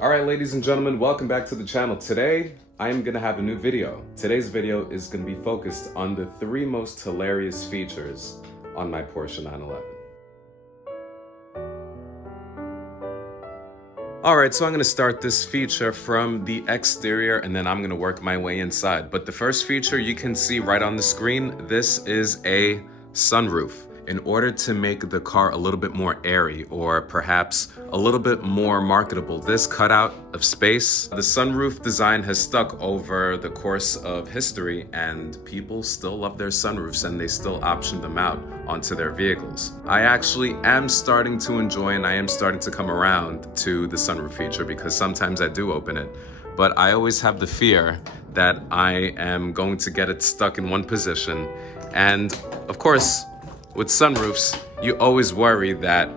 Alright, ladies and gentlemen, welcome back to the channel. Today, I am going to have a new video. Today's video is going to be focused on the 3 most hilarious features on my Porsche 911. Alright, so I'm going to start this feature from the exterior and then I'm going to work my way inside. But the first feature you can see right on the screen, this is a sunroof. In order to make the car a little bit more airy or perhaps a little bit more marketable, this cutout of space, the sunroof design has stuck over the course of history and people still love their sunroofs and they still option them out onto their vehicles. I actually am starting to enjoy and I am starting to come around to the sunroof feature because sometimes I do open it, but I always have the fear that I am going to get it stuck in one position. And of course, with sunroofs, you always worry that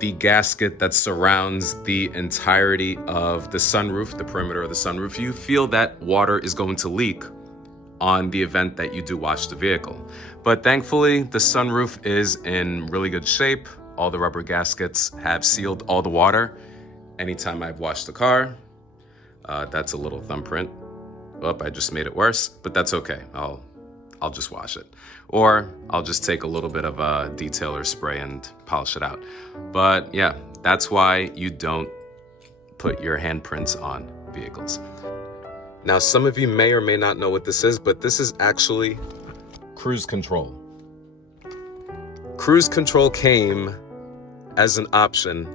the gasket that surrounds the entirety of the sunroof, the perimeter of the sunroof, you feel that water is going to leak on the event that you do wash the vehicle. But thankfully, the sunroof is in really good shape. All the rubber gaskets have sealed all the water. Anytime I've washed the car, that's a little thumbprint. Oh, I just made it worse, but that's okay. I'll just wash it. Or I'll just take a little bit of a detailer spray and polish it out. But yeah, that's why you don't put your handprints on vehicles. Now, some of you may or may not know what this is, but this is actually cruise control. Cruise control came as an option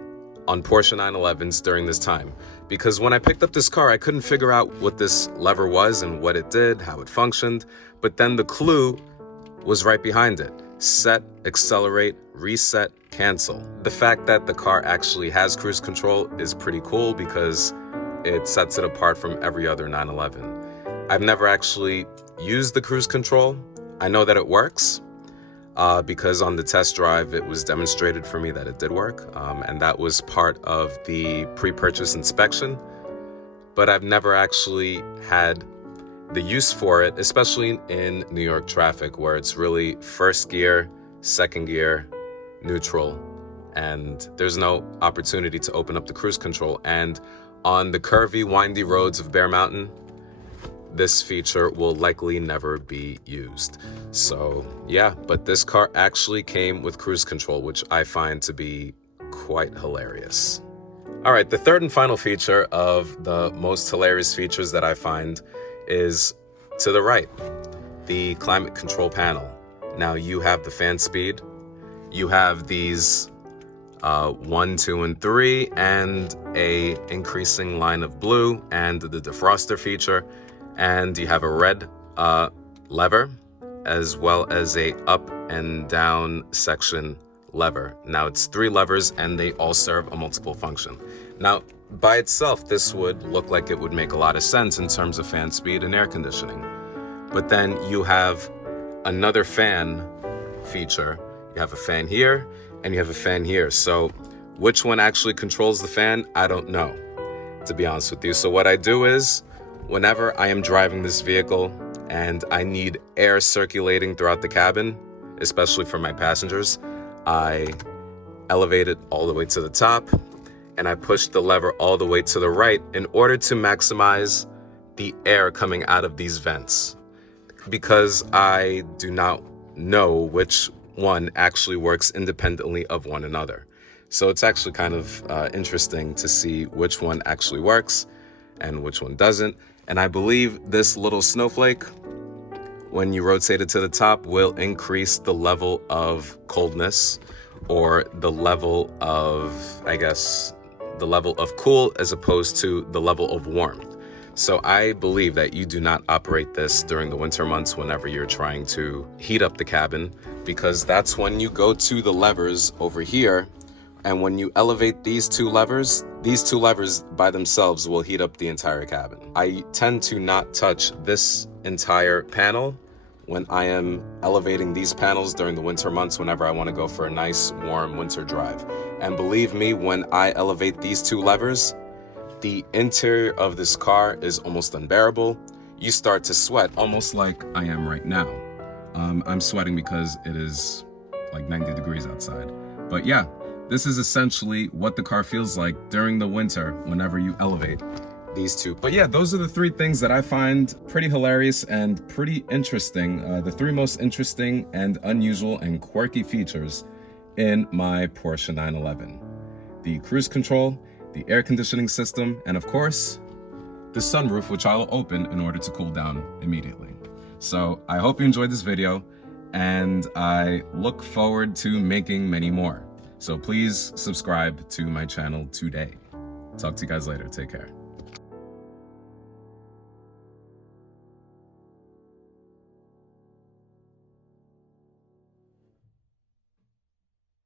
on Porsche 911s during this time. Because when I picked up this car, I couldn't figure out what this lever was and what it did, how it functioned. But then the clue was right behind it. Set, accelerate, reset, cancel. The fact that the car actually has cruise control is pretty cool because it sets it apart from every other 911. I've never actually used the cruise control. I know that it works because on the test drive, it was demonstrated for me that it did work. And that was part of the pre-purchase inspection. But I've never actually had the use for it, especially in New York traffic where it's really first gear, second gear, neutral, and there's no opportunity to open up the cruise control. And on the curvy, windy roads of Bear Mountain, this feature will likely never be used. So yeah, but this car actually came with cruise control, which I find to be quite hilarious. All right, the third and final feature of the most hilarious features that I find is to the right, the climate control panel. Now you have the fan speed, you have these 1, 2, and 3, and a increasing line of blue, and the defroster feature, and you have a red lever, as well as a up and down section lever. Now it's 3 levers and they all serve a multiple function. Now, by itself, this would look like it would make a lot of sense in terms of fan speed and air conditioning. But then you have another fan feature. You have a fan here and you have a fan here. So which one actually controls the fan? I don't know, to be honest with you. So what I do is, whenever I am driving this vehicle and I need air circulating throughout the cabin, especially for my passengers, I elevate it all the way to the top and I push the lever all the way to the right in order to maximize the air coming out of these vents. Because I do not know which one actually works independently of one another. So it's actually kind of interesting to see which one actually works and which one doesn't. And I believe this little snowflake, when you rotate it to the top, will increase the level of coldness or the level of, I guess, the level of cool as opposed to the level of warmth. So I believe that you do not operate this during the winter months whenever you're trying to heat up the cabin, because that's when you go to the levers over here. And when you elevate these two levers by themselves will heat up the entire cabin. I tend to not touch this entire panel when I am elevating these panels during the winter months whenever I want to go for a nice warm winter drive. And believe me, when I elevate these 2 levers, the interior of this car is almost unbearable. You start to sweat, almost like I am right now. I'm sweating because it is like 90 degrees outside. But yeah, this is essentially what the car feels like during the winter whenever you elevate these two. But yeah, those are the three things that I find pretty hilarious and pretty interesting. The three most interesting and unusual and quirky features in my Porsche 911. The cruise control, the air conditioning system, and of course, the sunroof, which I'll open in order to cool down immediately. So I hope you enjoyed this video, and I look forward to making many more. So please subscribe to my channel today. Talk to you guys later. Take care.